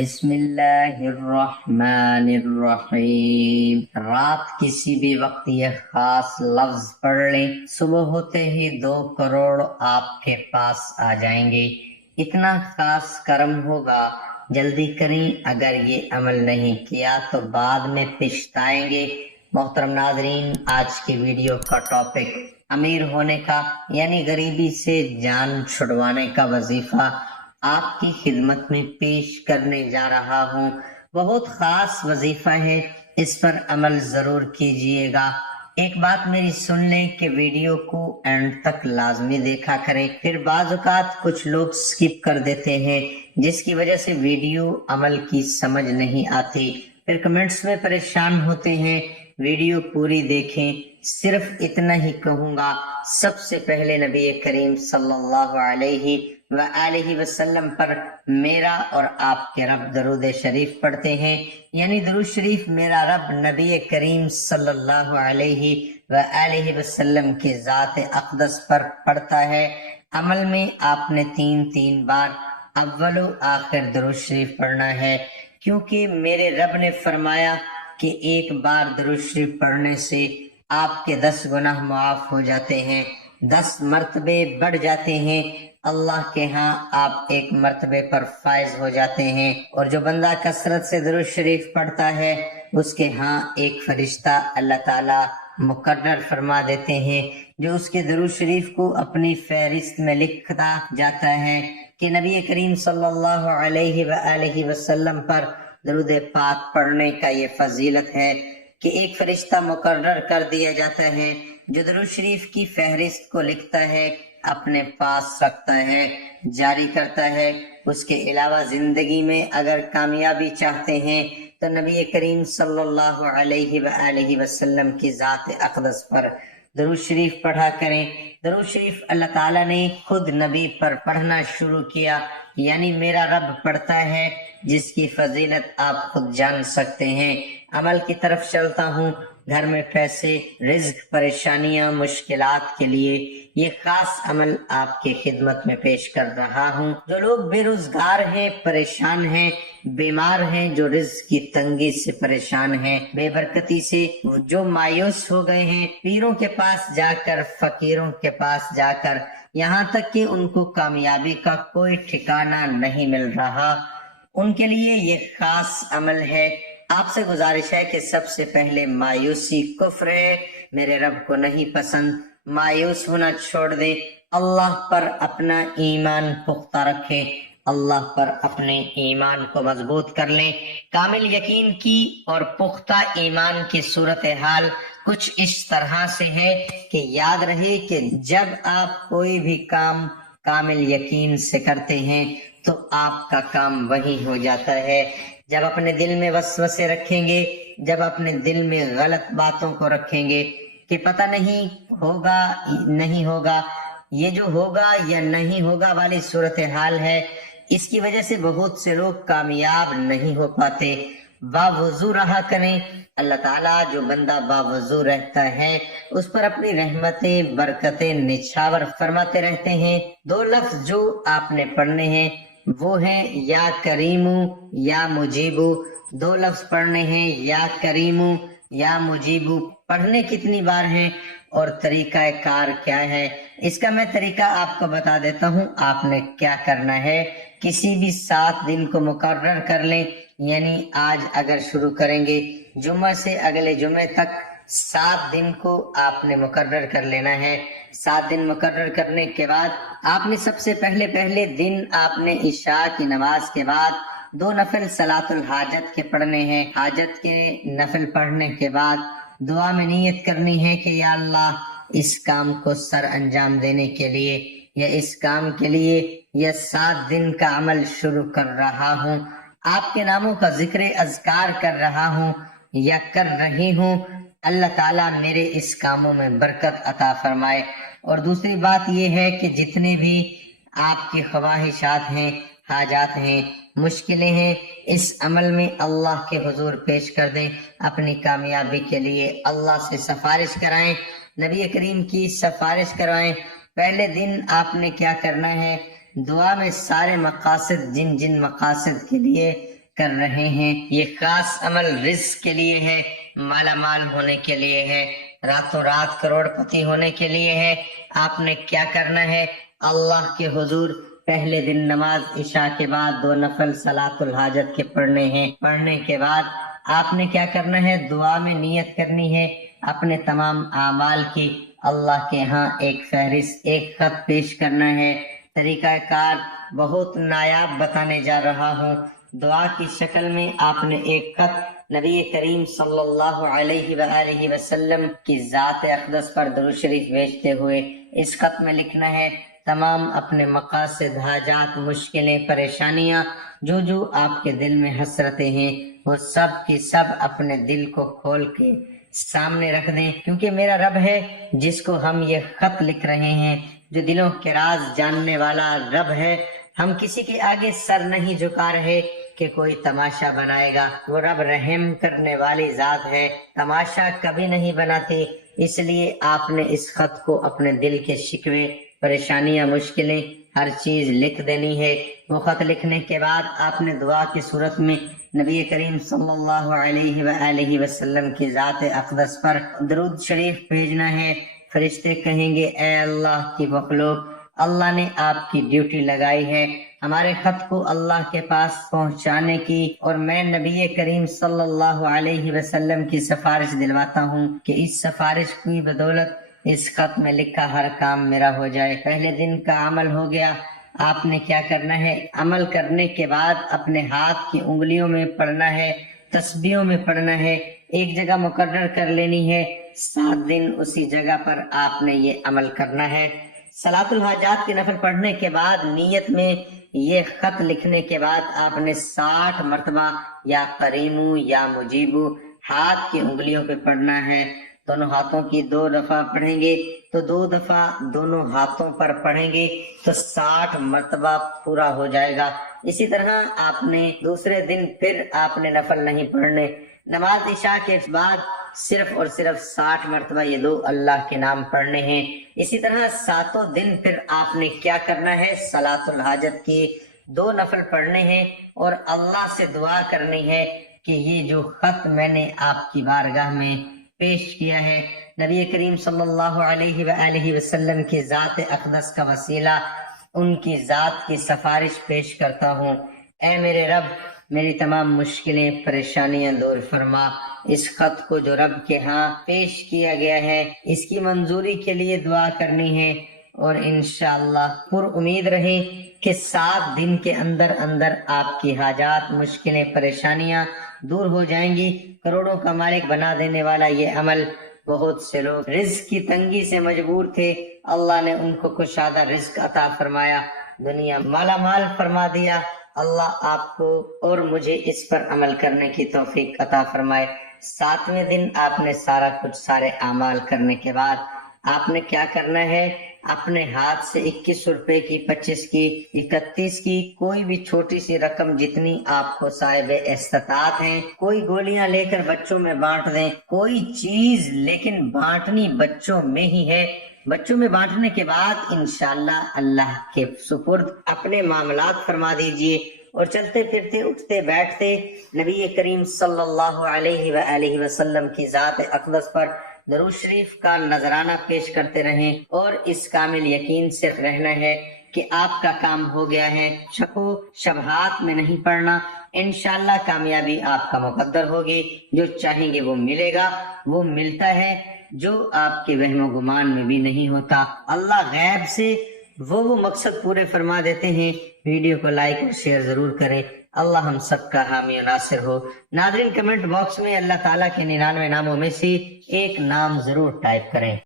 بسم اللہ الرحمن الرحیم۔ رات کسی بھی وقت یہ خاص لفظ پڑھ لیں، صبح ہوتے ہی 2 کروڑ آپ کے پاس آ جائیں گے۔ اتنا خاص کرم ہوگا، جلدی کریں۔ اگر یہ عمل نہیں کیا تو بعد میں پچھتائیں گے۔ محترم ناظرین، آج کی ویڈیو کا ٹاپک امیر ہونے کا یعنی غریبی سے جان چھڑوانے کا وظیفہ آپ کی خدمت میں پیش کرنے جا رہا ہوں۔ بہت خاص وظیفہ ہے، اس پر عمل ضرور کیجئے گا۔ ایک بات میری سن لیں کہ ویڈیو کو اینڈ تک لازمی دیکھا کریں، پھر بعض اوقات کچھ لوگ سکپ کر دیتے ہیں جس کی وجہ سے ویڈیو عمل کی سمجھ نہیں آتی، پھر کمنٹس میں پریشان ہوتے ہیں۔ ویڈیو پوری دیکھیں۔ صرف اتنا ہی کہوں گا، سب سے پہلے نبی کریم صلی اللہ علیہ وآلہ وسلم پر میرا اور آپ کے رب درود شریف پڑھتے ہیں، یعنی درود شریف میرا رب نبی کریم صلی اللہ علیہ وآلہ وسلم کی ذات اقدس پر پڑھتا ہے۔ عمل میں آپ نے 3 بار اول و آخر درود شریف پڑھنا ہے، کیونکہ میرے رب نے فرمایا کہ ایک بار درود شریف پڑھنے سے آپ کے 10 گناہ معاف ہو جاتے ہیں، 10 مرتبے بڑھ جاتے ہیں، اللہ کے ہاں آپ 1 مرتبے پر فائز ہو جاتے ہیں۔ اور جو بندہ کثرت سے درود شریف پڑھتا ہے اس کے ہاں ایک فرشتہ اللہ تعالی مقرر فرما دیتے ہیں جو اس کے درود شریف کو اپنی فہرست میں لکھتا جاتا ہے کہ نبی کریم صلی اللہ علیہ وآلہ وسلم پر درود پاک پڑھنے کا یہ فضیلت ہے کہ ایک فرشتہ مقرر کر دیا جاتا ہے جو درود شریف کی فہرست کو لکھتا ہے، اپنے پاس رکھتا ہے، جاری کرتا ہے۔ اس کے علاوہ زندگی میں اگر کامیابی چاہتے ہیں تو نبی کریم صلی اللہ علیہ وآلہ وسلم کی ذات اقدس پر درود شریف پڑھا کریں۔ درود شریف اللہ تعالیٰ نے خود نبی پر پڑھنا شروع کیا، یعنی میرا رب پڑھتا ہے، جس کی فضیلت آپ خود جان سکتے ہیں۔ عمل کی طرف چلتا ہوں۔ گھر میں پیسے، رزق، پریشانیاں، مشکلات کے لیے یہ خاص عمل آپ کی خدمت میں پیش کر رہا ہوں۔ جو لوگ بے روزگار ہیں، پریشان ہیں، بیمار ہیں، جو رزق کی تنگی سے پریشان ہیں، بے برکتی سے جو مایوس ہو گئے ہیں، پیروں کے پاس جا کر، فقیروں کے پاس جا کر، یہاں تک کہ ان کو کامیابی کا کوئی ٹھکانہ نہیں مل رہا، ان کے لیے یہ خاص عمل ہے۔ آپ سے گزارش ہے کہ سب سے پہلے مایوسی کفر ہے، میرے رب کو نہیں پسند۔ مایوس ہونا چھوڑ دیں، اللہ پر اپنا ایمان پختہ رکھیں، اللہ پر اپنے ایمان کو مضبوط کر لیں۔ کامل یقین کی اور پختہ ایمان کی صورتحال کچھ اس طرح سے ہے کہ یاد رہے کہ جب آپ کوئی بھی کام کامل یقین سے کرتے ہیں تو آپ کا کام وہی ہو جاتا ہے۔ جب اپنے دل میں وسوسے رکھیں گے، جب اپنے دل میں غلط باتوں کو رکھیں گے کہ پتہ نہیں ہوگا نہیں ہوگا، یہ جو ہوگا یا نہیں ہوگا والی صورتحال ہے، اس کی وجہ سے بہت سے لوگ کامیاب نہیں ہو پاتے۔ باوضو رہا کریں۔ اللہ تعالیٰ جو بندہ باوضو رہتا ہے اس پر اپنی رحمتیں، برکتیں نچھاور فرماتے رہتے ہیں۔ 2 لفظ جو آپ نے پڑھنے ہیں وہ ہیں یا کریمو یا مجیبو۔ 2 لفظ پڑھنے ہیں، یا کریمو یا مجیبو۔ پڑھنے کتنی بار ہیں اور طریقہ کار کیا ہے، اس کا میں طریقہ آپ کو بتا دیتا ہوں۔ آپ نے کیا کرنا ہے، کسی بھی 7 دن کو مقرر کر لیں، یعنی آج اگر شروع کریں گے، جمعہ سے اگلے جمعے تک 7 دن کو آپ نے مقرر کر لینا ہے۔ 7 دن مقرر کرنے کے بعد آپ نے سب سے پہلے دن آپ نے عشاء کی نماز کے بعد 2 نفل صلاۃ الحاجت کے پڑھنے ہیں۔ حاجت کے نفل پڑھنے کے بعد دعا میں نیت کرنی ہے کہ یا اللہ، اس کام کو سر انجام دینے کے لیے یا اس کام کے لیے یہ 7 دن کا عمل شروع کر رہا ہوں، آپ کے ناموں کا ذکر اذکار کر رہا ہوں یا کر رہی ہوں، اللہ تعالیٰ میرے اس کاموں میں برکت عطا فرمائے۔ اور دوسری بات یہ ہے کہ جتنے بھی آپ کی خواہشات ہیں، حاجات ہیں، مشکلیں ہیں، اس عمل میں اللہ کے حضور پیش کر دیں۔ اپنی کامیابی کے لیے اللہ سے سفارش کرائیں، نبی کریم کی سفارش کروائیں۔ پہلے دن آپ نے کیا کرنا ہے، دعا میں سارے مقاصد، جن مقاصد کے لیے کر رہے ہیں، یہ خاص عمل رزق کے لیے ہے، مالا مال ہونے کے لیے ہے، راتوں رات کروڑ پتی ہونے کے لیے ہے۔ آپ نے کیا کرنا ہے؟ اللہ کے حضور پہلے دن نماز عشاء کے بعد 2 نفل صلاۃ الحاجت کے پڑھنے ہیں۔ پڑھنے کے بعد آپ نے کیا کرنا ہے؟ دعا میں نیت کرنی ہے اپنے تمام اعمال کی، اللہ کے ہاں ایک فہرست، ایک خط پیش کرنا ہے۔ طریقہ کار بہت نایاب بتانے جا رہا ہوں۔ دعا کی شکل میں آپ نے ایک خط نبی کریم صلی اللہ علیہ وآلہ وسلم کی ذات اقدس پر درود شریف بھیجتے ہوئے اس خط میں لکھنا ہے، تمام اپنے مقاصد، حاجات، مشکلیں، پریشانیاں، جو آپ کے دل میں حسرتیں ہیں، وہ سب کی سب اپنے دل کو کھول کے سامنے رکھ دیں، کیونکہ میرا رب ہے جس کو ہم یہ خط لکھ رہے ہیں، جو دلوں کے راز جاننے والا رب ہے۔ ہم کسی کے آگے سر نہیں جھکا رہے کہ کوئی تماشا بنائے گا، وہ رب رحم کرنے والی ذات ہے، تماشا کبھی نہیں بناتی۔ اس لیے آپ نے اس خط کو اپنے دل کے شکوے، پریشانیاں، مشکلیں، ہر چیز لکھ دینی ہے۔ وہ خط لکھنے کے بعد آپ نے دعا کی صورت میں نبی کریم صلی اللہ علیہ وآلہ وسلم کی ذات اقدس پر درود شریف بھیجنا ہے۔ فرشتے کہیں گے، اے اللہ کی مخلوق، اللہ نے آپ کی ڈیوٹی لگائی ہے ہمارے خط کو اللہ کے پاس پہنچانے کی، اور میں نبی کریم صلی اللہ علیہ وسلم کی سفارش دلواتا ہوں کہ اس سفارش کی بدولت اس خط میں لکھا ہر کام میرا ہو جائے۔ پہلے دن کا عمل ہو گیا۔ آپ نے کیا کرنا ہے؟ عمل کرنے کے بعد اپنے ہاتھ کی انگلیوں میں پڑھنا ہے، تسبیحوں میں پڑھنا ہے، ایک جگہ مقرر کر لینی ہے، 7 دن اسی جگہ پر آپ نے یہ عمل کرنا ہے۔ صلاۃ الحاجات کے نفل پڑھنے کے بعد نیت میں یہ خط لکھنے کے بعد آپ نے 60 مرتبہ یا قریمو یا مجیبو ہاتھ کی انگلیوں پہ پڑھنا ہے۔ دونوں ہاتھوں کی 2 دفعہ پڑھیں گے تو 2 دفعہ دونوں ہاتھوں پر پڑھیں گے تو 60 مرتبہ پورا ہو جائے گا۔ اسی طرح آپ نے دوسرے دن پھر آپ نے نفل نہیں پڑھنے، نماز عشاء کے بعد صرف اور صرف 60 مرتبہ یہ 2 اللہ کے نام پڑھنے ہیں۔ اسی طرح 7 دن پھر آپ نے کیا کرنا ہے؟ صلاۃ الحاجت کی 2 نفل پڑھنے ہیں اور اللہ سے دعا کرنی ہے کہ یہ جو خط میں نے آپ کی بارگاہ میں پیش کیا ہے، نبی کریم صلی اللہ علیہ وآلہ وسلم کی ذات اقدس کا وسیلہ، ان کی ذات کی سفارش پیش کرتا ہوں، اے میرے رب، میری تمام مشکلیں، پریشانیاں دور فرما۔ اس خط کو جو رب کے ہاں پیش کیا گیا ہے، اس کی منظوری کے لیے دعا کرنی ہے، اور انشاءاللہ پر امید رہیں کہ 7 دن کے اندر اندر آپ کی حاجات، مشکلیں، پریشانیاں دور ہو جائیں گی۔ کروڑوں کا مالک بنا دینے والا یہ عمل، بہت سے لوگ رزق کی تنگی سے مجبور تھے، اللہ نے ان کو کشادہ رزق عطا فرمایا، دنیا مالا مال فرما دیا۔ اللہ آپ کو اور مجھے اس پر عمل کرنے کی توفیق عطا فرمائے۔ 7ویں دن آپ نے سارا کچھ، سارے اعمال کرنے کے بعد آپ نے کیا کرنا ہے؟ اپنے ہاتھ سے 21 روپے کی، 25 کی، 31 کی، کوئی بھی چھوٹی سی رقم جتنی آپ کو صاحب استطاعت ہیں، کوئی گولیاں لے کر بچوں میں بانٹ دیں، کوئی چیز، لیکن بانٹنی بچوں میں ہی ہے۔ بچوں میں بانٹنے کے بعد انشاءاللہ اللہ کے سپرد اپنے معاملات فرما دیجئے، اور چلتے پھرتے، اٹھتے بیٹھتے نبی کریم صلی اللہ علیہ وآلہ وسلم کی ذات اقدس پر درود شریف کا نذرانہ پیش کرتے رہیں، اور اس کامل یقین سے رہنا ہے کہ آپ کا کام ہو گیا ہے۔ شک و شبہات میں نہیں پڑنا، انشاءاللہ کامیابی آپ کا مقدر ہوگی، جو چاہیں گے وہ ملے گا، وہ ملتا ہے جو آپ کے وہم و گمان میں بھی نہیں ہوتا۔ اللہ غیب سے وہ مقصد پورے فرما دیتے ہیں۔ ویڈیو کو لائک اور شیئر ضرور کریں۔ اللہ ہم سب کا حامی و ناصر ہو۔ ناظرین، کمنٹ باکس میں اللہ تعالیٰ کے 99 ناموں میں سے ایک نام ضرور ٹائپ کریں۔